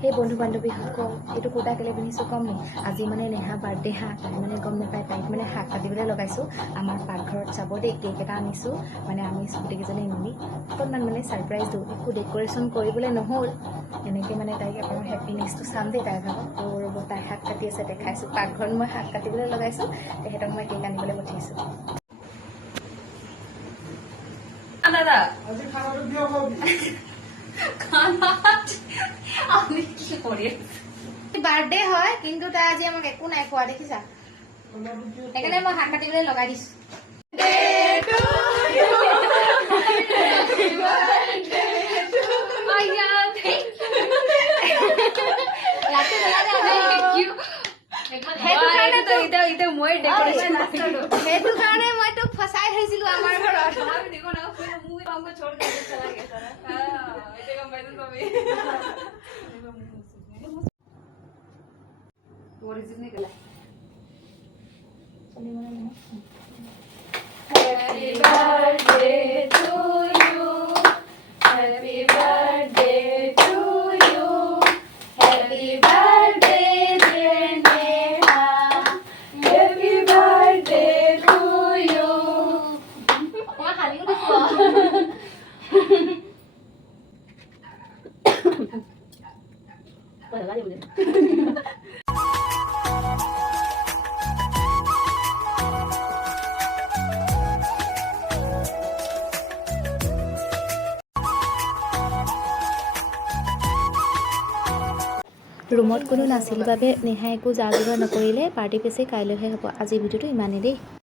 সেই বন্ধু বান্ধৱীসকল এইটো কুৰ্তা কেলৈ পিন্ধিছোঁ কম নি আজি মানে নেহা বাৰ্থডে হা তাই মানে গম নাপায় তাইক মানে শাক কাটিবলৈ লগাইছোঁ আমাৰ পাকঘৰত চাব দেই কেক এটা আনিছোঁ মানে আমি গোটেইকেইজনী মিলি অকণমান মানে ছাৰপ্ৰাইজ দিওঁ একো ডেক'ৰেশ্যন কৰিবলৈ নহ'ল এনেকৈ মানে তাইক আপোনাৰ হেপিনেছটো চাম দেই তাইৰ ভাগত ৰ'ব তাই শাক কাটি আছে দেখাইছোঁ পাকঘৰত মই শাক কাটিবলৈ লগাইছোঁ তেখেতক মই কেক আনিবলৈ পঠিয়াইছোঁ দাদা আজি খানাটো দিয়ক আমি কি কৰি বাৰ্থডে হয় কিন্তু তাই আজি আমাক একো নাই খোৱা দেখিছা সেইকাৰণে মই শাক কাটিবলৈ লগাই দিছোঁ সেইটো কাৰণে মই তোক ফচাই থৈছিলো আমাৰ ঘৰত Happy birthday to you. Happy birthday to you. Happy birthday dear Neha. Happy birthday to you. মই হালিও দেখুৱা ৰুমত কোনো নাছিল বাবে নেহাই একো যা যোগাৰ নকৰিলে পাৰ্টি পিছে কাইলৈহে হ'ব আজি ভিডিঅ'টো ইমানেই দেই